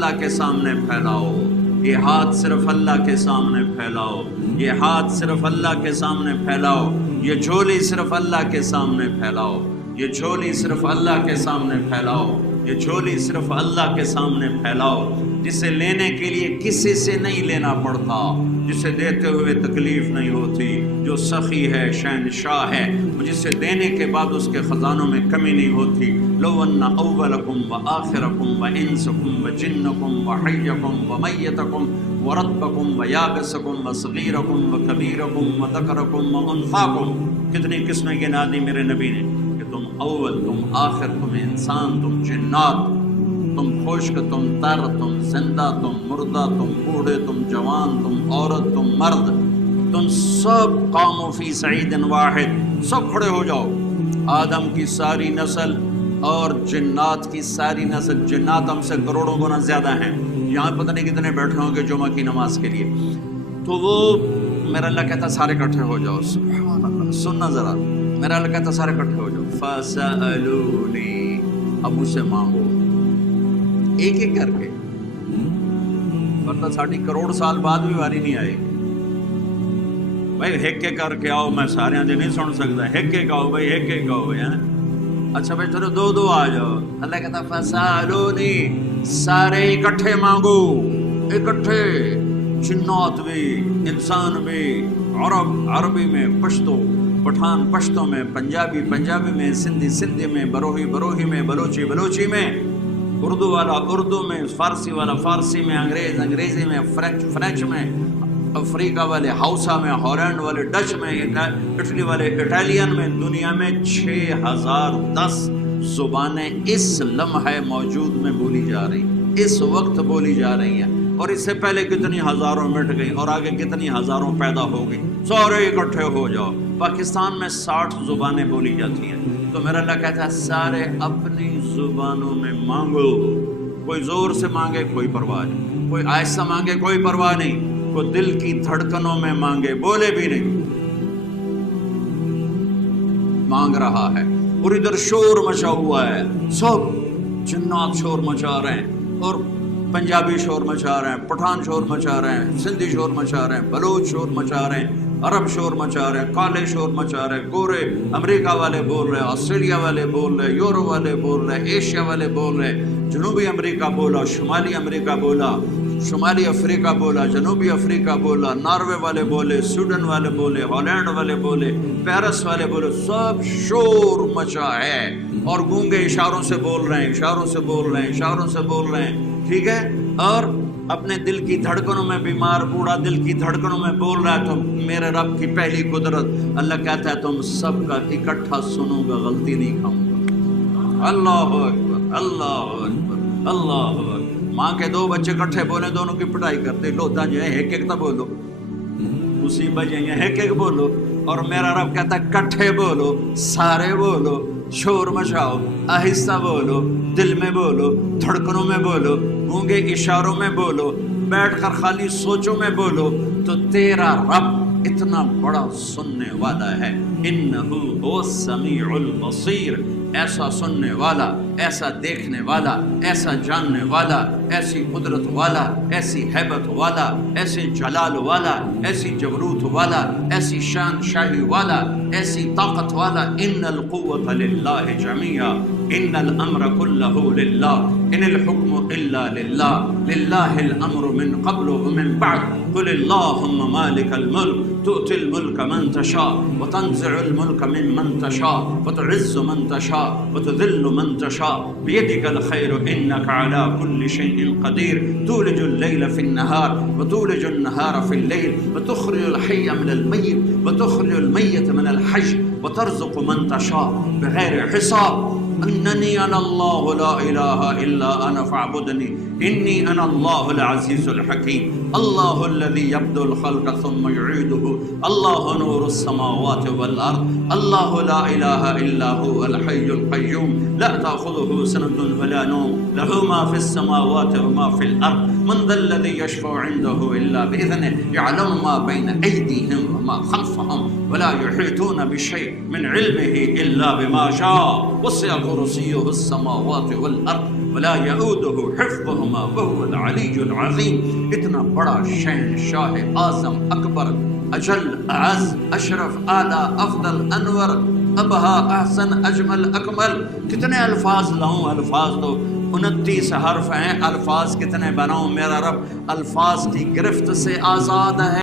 اللہ کے سامنے پھیلاؤ، یہ ہاتھ صرف اللہ کے سامنے پھیلاؤ، یہ ہاتھ صرف اللہ کے سامنے پھیلاؤ، یہ جھولی صرف اللہ کے سامنے پھیلاؤ، یہ جھولی صرف اللہ کے سامنے پھیلاؤ، یہ جھولی صرف اللہ کے سامنے پھیلاؤ، جسے لینے کے لیے کسی سے نہیں لینا پڑتا، جسے دیتے ہوئے تکلیف نہیں ہوتی، جو سخی ہے، شہنشاہ ہے، جسے دینے کے بعد اس کے خزانوں میں کمی نہیں ہوتی۔ لو ان اولکم وآخرکم وانسکم وجنکم وحیکم ومیتکم ورتبکم ویابسکم وصغیرکم وکبیرکم وذکرکم وانثاکم، کتنی قسمیں گنا دی میرے نبی نے کہ تم اول، تم آخر، تم انسان، تم جنات، تم خشک، تم تر، تم زندہ، تم مردہ، تم بوڑھے، تم جوان، تم عورت، تم مرد، تم سب قوموا فی صعید واحد، سب کھڑے ہو جاؤ۔ آدم کی ساری نسل اور جنات کی ساری نسل، جنات ہم سے کروڑوں گنا زیادہ ہیں، یہاں پتہ نہیں کتنے بیٹھے ہوں گے جمعہ کی نماز کے لیے، تو وہ میرا اللہ کہتا سارے اکٹھے ہو جاؤ۔ سبحان اللہ، سننا ذرا، میرا اللہ کہتا سارے اکٹھے ہو جاؤ۔ فَسَأَلُونِي، اب مجھ سے مانگو، ایک ایک کر کے، ورنہ ساڑھی کروڑ سال بعد بھی واری نہیں آئے گی۔ بھائی ہیک کے کر کے آؤ، میں سارے آنجے نہیں سن سکتا، ہیک کے آؤ بھائی، ہیک کے آؤ بھائی۔ اچھا بھائی چلو دو دو آ جاؤ۔ اللہ کہتا فَسَأَلُونِي، سارے اکٹھے مانگو، اکٹھے، جنات بھی، انسان بھی، عرب عربی میں، پشتو پٹھان پشتوں میں، پنجابی پنجابی میں، سندھی سندھی میں، بروہی بروہی میں، بلوچی بلوچی میں، اردو والا اردو میں، فارسی والا فارسی میں، انگریز انگریزی میں، فرینچ فرینچ میں، افریقہ والے ہاؤسا میں، ہالینڈ والے ڈچ میں، اٹلی والے اٹالین میں، دنیا میں 6010 زبانیں اس لمحہ موجود میں بولی جا رہی، اس وقت بولی جا رہی ہیں، اور اس سے پہلے کتنی ہزاروں مٹ گئی اور آگے کتنی ہزاروں پیدا ہو گئی۔ سارے اکٹھے ہو جاؤ۔ پاکستان میں 60 زبانیں بولی جاتی ہیں، تو میرا اللہ کہتا ہے سارے اپنی زبانوں میں مانگو، کوئی زور سے مانگے کوئی پرواہ نہیں، کوئی آہستہ مانگے کوئی پرواہ نہیں، کوئی دل کی دھڑکنوں میں مانگے، بولے بھی نہیں، مانگ رہا ہے۔ اور ادھر شور مچا ہوا ہے، سب جنات شور مچا رہے ہیں، اور پنجابی شور مچا رہے ہیں، پٹھان شور مچا رہے ہیں، سندھی شور مچا رہے ہیں، بلوچ شور مچا رہے ہیں، عرب شور مچا رہے ہیں، کالے شور مچا رہے ہیں، گورے امریکہ والے بول رہے ہیں، آسٹریلیا والے بول رہے ہیں، یورپ والے بول رہے ہیں، ایشیا والے بول رہے ہیں، جنوبی امریکہ بولا، شمالی امریکہ بولا، شمالی افریقہ بولا، جنوبی افریقہ بولا، ناروے والے بولے، سویڈن والے بولے، ہالینڈ والے بولے، پیرس والے بولے، سب شور مچا ہے، اور گونگے اشاروں سے بول رہے ہیں، اشاروں سے بول رہے ہیں، اشاروں سے بول رہے ہیں، ٹھیک ہے، اور اپنے دل کی دھڑکنوں میں، بیمار بوڑھا دل کی دھڑکنوں میں بول رہا ہے، تو میرے رب کی پہلی قدرت، اللہ کہتا ہے تم سب کا اکٹھا سنوں گا، غلطی نہیں کھاؤں گا۔ اللہ اکبر، اللہ اکبر، اللہ اکبر۔ ماں کے دو بچے اکٹھے بولے، دونوں کی پٹائی کرتے، لوتا جو ہے ایک ایک تا بولو، اسی بجے ہیں ایک ایک بولو، اور میرا رب کہتا ہے اکٹھے بولو، سارے بولو، شور مچاؤ، آہستہ بولو، دل میں بولو، دھڑکنوں میں بولو، گونگے اشاروں میں بولو، بیٹھ کر خالی سوچوں میں بولو، تو تیرا رب اتنا بڑا سننے والا ہے۔ انہو هو السمیع البصیر، ایسا سننے والا، ایسا دیکھنے والا، ایسا جاننے والا، ایسی قدرت والا، ایسی ہیبت والا، ایسے جلال والا، ایسی جبروت والا، ایسی شان شاہی والا، ایسی طاقت والا۔ ان القوة للہ جميعا، ان الامر كله للہ، ان الحکم الا للہ، للہ الامر من قبل ومن بعد، قل اللہم مالک الملک تؤتی الملک من تشاء وتنزع الملک ممن تشاء وتعز من تشاء وتذل من تشاء بيدك الخير إنك على كل شيء قدير، تولج الليل في النهار وتولج النهار في الليل، وتخرج الحي من الميت وتخرج الميت من الحي، وترزق من تشاء بغير حساب، انني انا الله لا اله الا انا فاعبدني اني انا الله العزيز الحكيم، الله الذي يبدأ الخلق ثم يعيده، الله نور السماوات والارض، الله لا اله الا هو الحي القيوم، لا تاخذه سنة ولا نوم، له ما في السماوات وما في الارض، من ذا الذي يشفع عنده الا باذنه، يعلم ما بين ايديهم وما خلفهم، ولا يحيطون بشيء من علمه الا بما شاء، وسع كرسيه السماوات والارض ولا يؤوده حفظهما وهو العلی العظیم. اتنا بڑا شہنشاہ اعظم اکبر اجل اعز اشرف اعلی افضل انور ابہا احسن اجمل اکمل. کتنے الفاظ لاؤں؟ الفاظ تو 29 حرف ہیں. الفاظ کتنے بناؤں؟ میرا رب الفاظ کی گرفت سے آزاد ہے.